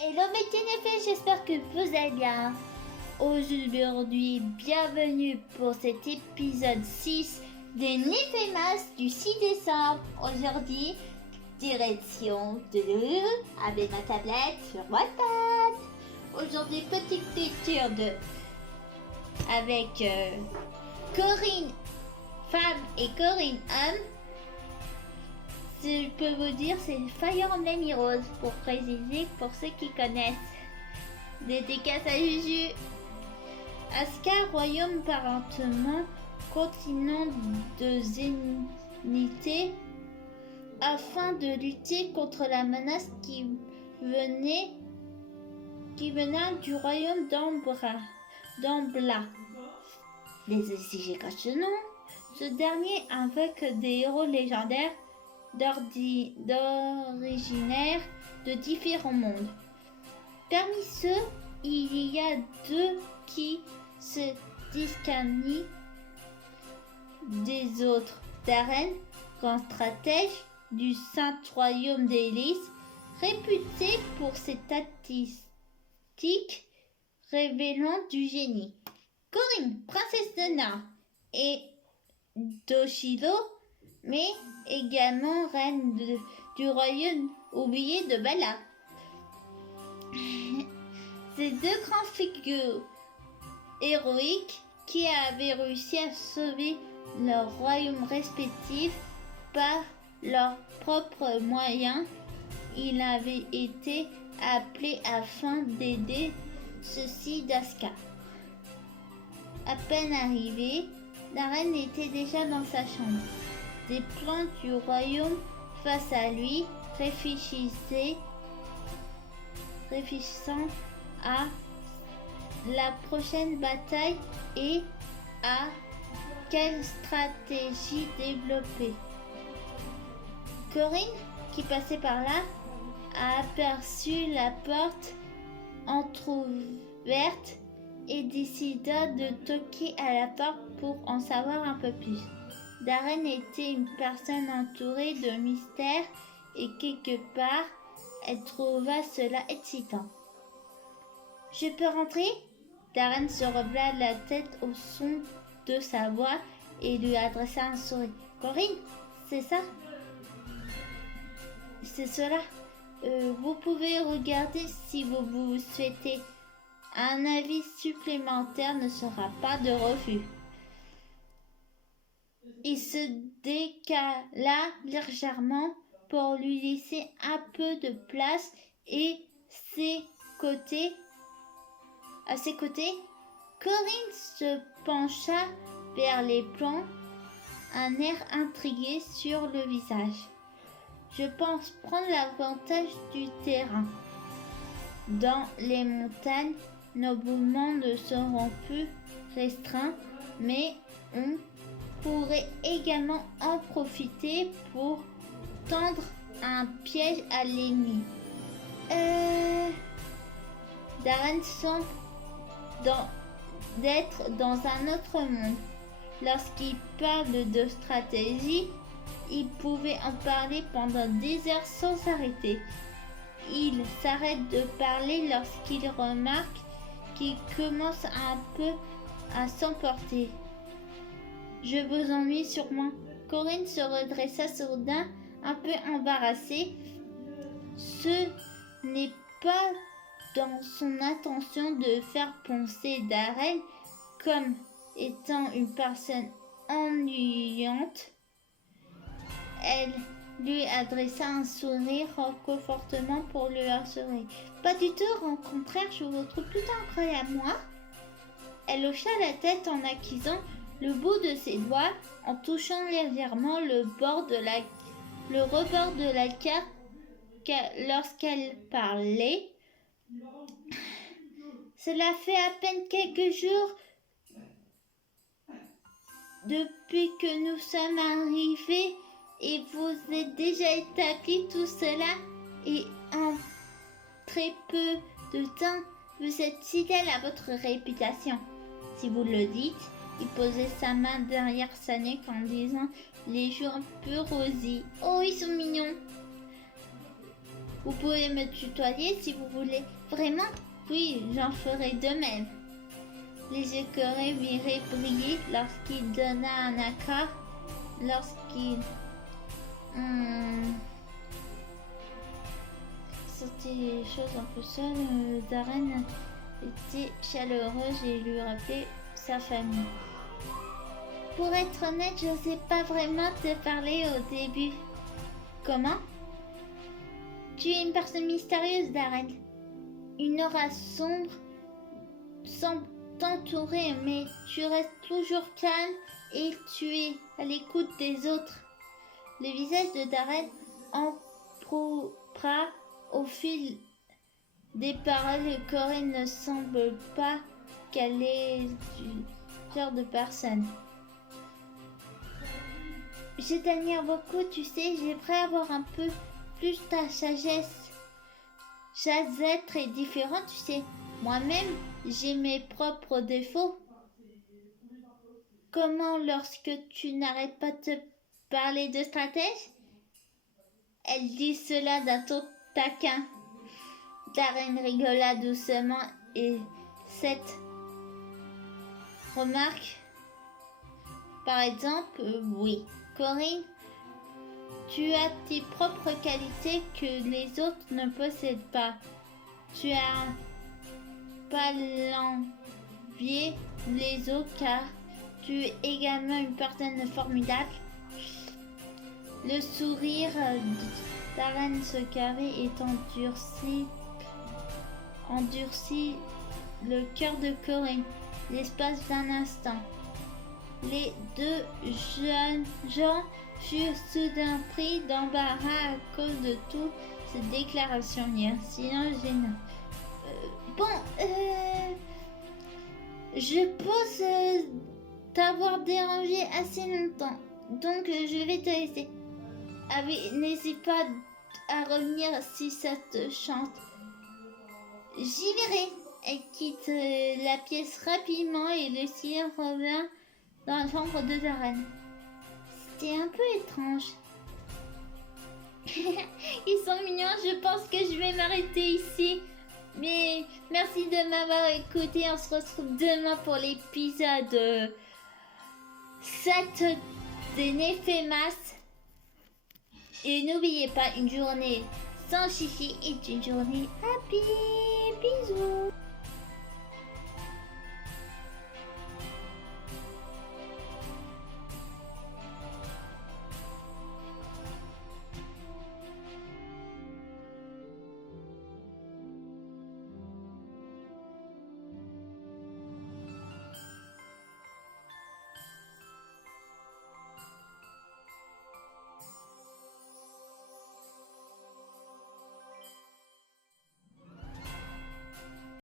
Hello mes petits j'espère que vous allez bien. Aujourd'hui, bienvenue pour cet épisode 6 des Néphémas du 6 décembre. Aujourd'hui, direction de avec ma tablette sur WhatsApp. Aujourd'hui, petite lecture avec Corinne femme et Corinne homme. Je peux vous dire, c'est Fire Emblem Heroes pour préciser pour ceux qui connaissent. Dédicace à Juju. Ascar, royaume parentement, continent de zénité, afin de lutter contre la menace qui venait du royaume d'Ambla. Les exigés cache ce nom. Ce dernier invoque des héros légendaires d'originaires de différents mondes. Parmi ceux, il y a deux qui se distinguent des autres. Darren, grand stratège du Saint Royaume d'Hélice, réputé pour ses statistiques révélant du génie. Corinne, princesse de nains, et Doshiro, mais également reine du royaume oublié de Bala. Ces deux grandes figures héroïques qui avaient réussi à sauver leur royaume respectif par leurs propres moyens, ils avaient été appelés afin d'aider ceux-ci d'Ascar. À peine arrivé, la reine était déjà dans sa chambre. Des plans du royaume face à lui, réfléchissant à la prochaine bataille et à quelle stratégie développer. Corinne, qui passait par là, a aperçu la porte entr'ouverte et décida de toquer à la porte pour en savoir un peu plus. Darren était une personne entourée de mystères et quelque part, elle trouva cela excitant. « Je peux rentrer ?» Darren se releva la tête au son de sa voix et lui adressa un sourire. « Corinne, c'est ça ? C'est cela. Vous pouvez regarder si vous souhaitez. Un avis supplémentaire ne sera pas de refus. » Il se décala légèrement pour lui laisser un peu de place et à ses côtés, Corinne se pencha vers les plans, un air intrigué sur le visage. « Je pense prendre l'avantage du terrain. Dans les montagnes, nos mouvements ne seront plus restreints, mais on pourrait également en profiter pour tendre un piège à l'ennemi. Darren semble d'être dans un autre monde. Lorsqu'il parle de stratégie, il pouvait en parler pendant des heures sans s'arrêter. Il s'arrête de parler lorsqu'il remarque qu'il commence un peu à s'emporter. « Je vous ennuie sûrement. » Corinne se redressa soudain, un peu embarrassée. Ce n'est pas dans son intention de faire penser Darren comme étant une personne ennuyante. Elle lui adressa un sourire réconfortant pour le rassurer. « Pas du tout, au contraire, je vous trouve plutôt incroyable, moi. » Elle hocha la tête en accusant le bout de ses doigts en touchant légèrement le rebord de la carte lorsqu'elle parlait. Cela fait à peine quelques jours depuis que nous sommes arrivés et vous êtes déjà établi tout cela et en très peu de temps, vous êtes fidèle à votre réputation. Si vous le dites. Il posait sa main derrière sa nuque en disant les joues un peu rosies. Oh, ils sont mignons. Vous pouvez me tutoyer si vous voulez. Vraiment? Oui, j'en ferai de même. Les yeux Corinne virent briller lorsqu'il donna un accord. Lorsqu'il sortait les choses un peu seules, Darren était chaleureuse et lui rappelait sa famille. Pour être honnête, je n'osais pas vraiment te parler au début. Comment? Tu es une personne mystérieuse, Darren. Une aura sombre semble t'entourer, mais tu restes toujours calme et tu es à l'écoute des autres. Le visage de Darren empourpra au fil des paroles. Corinne ne semble pas qu'elle est du genre de personne. Je t'admire beaucoup, tu sais, j'aimerais avoir un peu plus ta sagesse. Chaque être est différent, tu sais. Moi-même, j'ai mes propres défauts. Comment lorsque tu n'arrêtes pas de te parler de stratège? Elle dit cela d'un ton taquin. Darren rigola doucement et cette remarque, par exemple, oui. Corinne, tu as tes propres qualités que les autres ne possèdent pas. Tu as pas l'envier les autres car tu es également une personne formidable. Le sourire d'Darren se carré et endurcit le cœur de Corinne. L'espace d'un instant. Les deux jeunes gens furent soudain pris d'embarras à cause de toutes ces déclarations. Il y a un silence gênant. Je pense t'avoir dérangé assez longtemps, donc je vais te laisser. N'hésite pas à revenir si ça te chante. J'y verrai. Elle quitte la pièce rapidement et le silence revient dans la chambre de Darren. C'était un peu étrange. Ils sont mignons, je pense que je vais m'arrêter ici. Mais merci de m'avoir écouté. On se retrouve demain pour l'épisode 7 des Néphémas. Et n'oubliez pas, une journée sans chichi est une journée happy. Bisous.